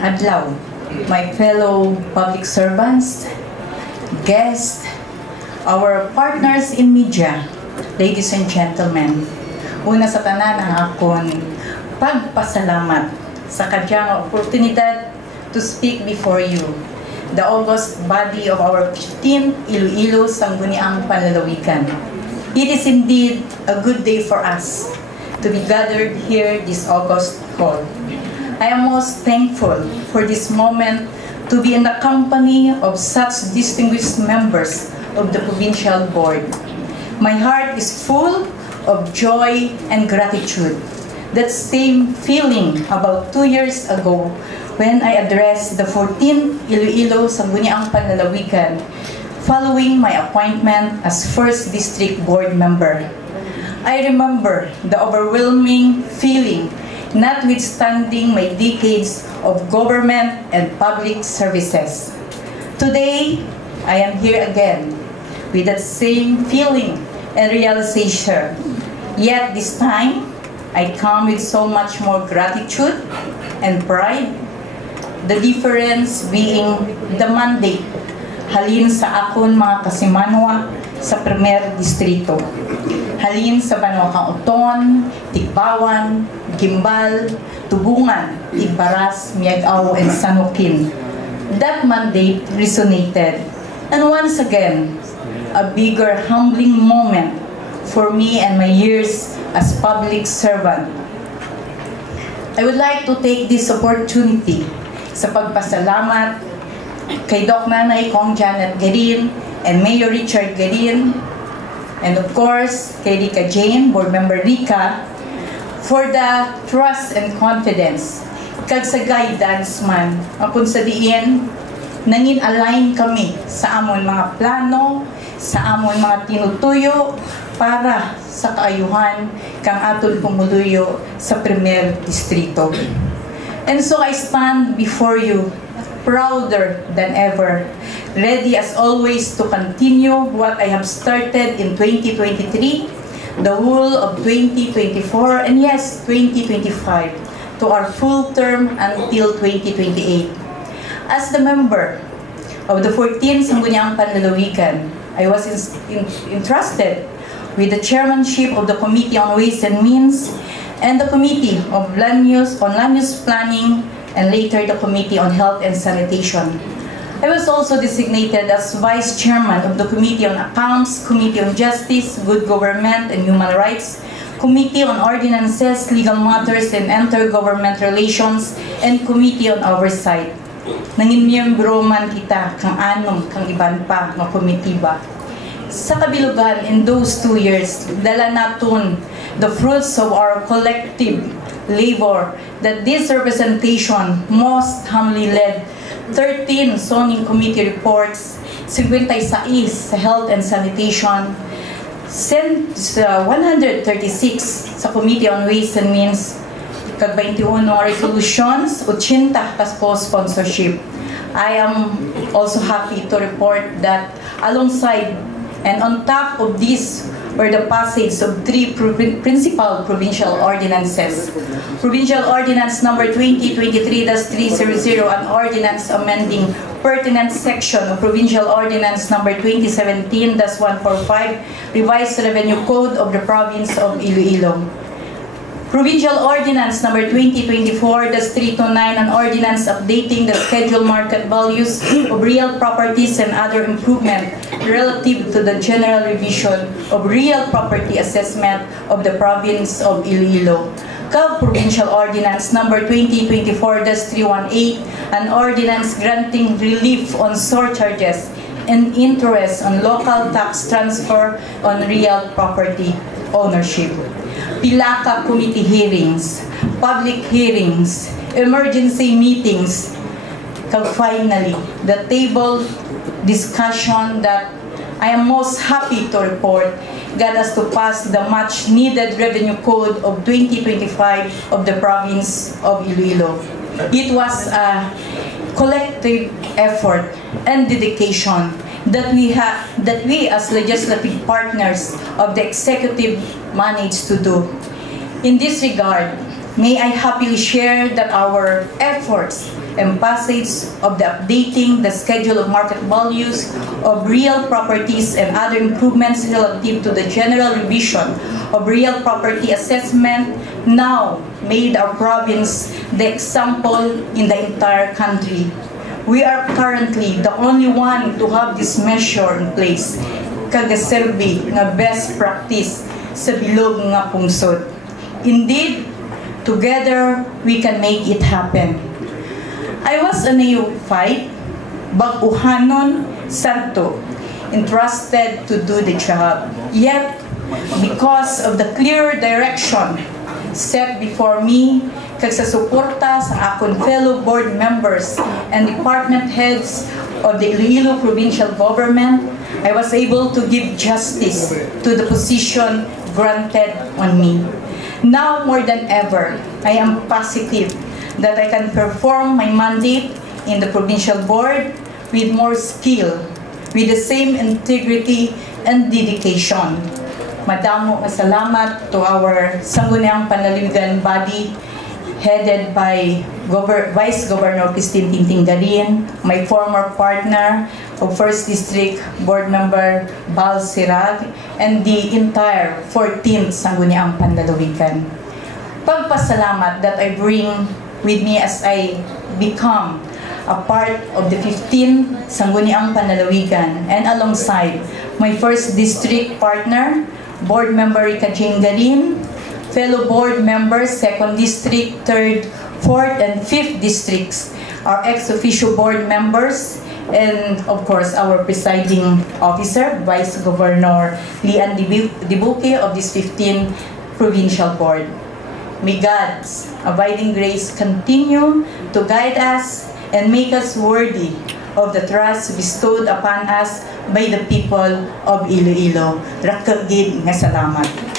adlaw, my fellow public servants, guests, our partners in media, ladies and gentlemen. Una sa tanan ang akon pagpasalamat sa kadyang oportunidad to speak before you, the august body of our 15th Iloilo Sangguniang Panlalawigan. It is indeed a good day for us to be gathered here this August hall. I am most thankful for this moment to be in the company of such distinguished members of the Provincial Board. My heart is full of joy and gratitude. That same feeling about 2 years ago when I addressed the 14th Iloilo Sangguniang Panlalawigan following my appointment as 1st District Board member. I remember the overwhelming feeling notwithstanding my decades of government and public services. Today, I am here again with that same feeling and realization. Yet this time, I come with so much more gratitude and pride. The difference being the mandate halin sa akon mga kasimanwa sa Primer Distrito. Halin sa Banwa Kang Uton, Tikbawan, Gimbal, Tubungan, Igbaras, Miagaw, and Sanukin. That mandate resonated. And once again, a bigger humbling moment for me and my years as public servant. I would like to take this opportunity sa pagpasalamat kay Doc Nanay Kong Janet Garin and Mayor Richard Garin, and of course, kay Rika Jane, Board Member Rika, for the trust and confidence. Kag sa guidance man, kung sa diin, nangin align kami sa amon mga plano, sa amon mga tinutuyo, para sa kaayuhan kang atol pumuluyo sa Primer Distrito. And so I stand before you, prouder than ever, ready as always to continue what I have started in 2023, the whole of 2024, and yes, 2025, to our full term until 2028. As the member of the 14th Sangguniang Panlalawigan, I was entrusted with the chairmanship of the Committee on Ways and Means and the Committee of Land Use Planning, and later the Committee on Health and Sanitation. I was also designated as Vice Chairman of the Committee on Accounts, Committee on Justice, Good Government and Human Rights, Committee on Ordinances, Legal Matters and Intergovernment Relations, and Committee on Oversight. Nangin miyembro man kita kang anom kang iban pa nga komitiba. Sa kabilugan, in those 2 years, dala naton the fruits of our collective labor that this representation most humbly led 13 zoning committee reports, 56 sa health and sanitation, 136 sa Committee on Ways and Means, kag 21 resolutions, 80 kas co-sponsorship. I am also happy to report that alongside and on top of this were the passage of 3 principal provincial ordinances. Provincial Ordinance Number 2023-300, an ordinance amending pertinent section of Provincial Ordinance Number 2017-145, Revised Revenue Code of the Province of Iloilo. Provincial Ordinance Number 2024-329, an ordinance updating the scheduled market values of real properties and other improvement relative to the general revision of real property assessment of the province of Iloilo. Provincial Ordinance Number 2024-318, an ordinance granting relief on surcharges and interest on local tax transfer on real property ownership. Pilaka committee hearings, public hearings, emergency meetings, kag finally, the table discussion that I am most happy to report got us to pass the much-needed Revenue Code of 2025 of the province of Iloilo. It was a collective effort and dedication that we as legislative partners of the executive managed to do. In this regard, may I happily share that our efforts emphasis of the updating the schedule of market values of real properties and other improvements relative to the general revision of real property assessment now made our province the example in the entire country. We are currently the only one to have this measure in place, kagaserbi nga best practice sa bilog nga pungsod. Indeed, together we can make it happen. I was a neophyte, baguhanon santo, entrusted to do the job. Yet, because of the clear direction set before me, kag sa suporta sa akong fellow board members and department heads of the Iloilo Provincial Government, I was able to give justice to the position granted on me. Now more than ever, I am positive that I can perform my mandate in the provincial board with more skill, with the same integrity and dedication. Madamo nga salamat to our Sangguniang Panlalawigan body headed by Vice Governor Christine Tinting Garin, my former partner of 1st District Board Member Bal Sirag, and the entire 14th Sangguniang Panlalawigan. Pagpasalamat that I bring with me as I become a part of the 15th Sangguniang Panlalawigan and alongside my 1st District partner, Board Member Rica Jane Garin, fellow board members, 2nd District, 3rd, 4th, and 5th Districts, our ex-officio board members, and of course our presiding officer, Vice Governor Lian Dibuque of this 15th Provincial Board. May God's abiding grace continue to guide us and make us worthy of the trust bestowed upon us by the people of Iloilo. Rakagid nga salamat.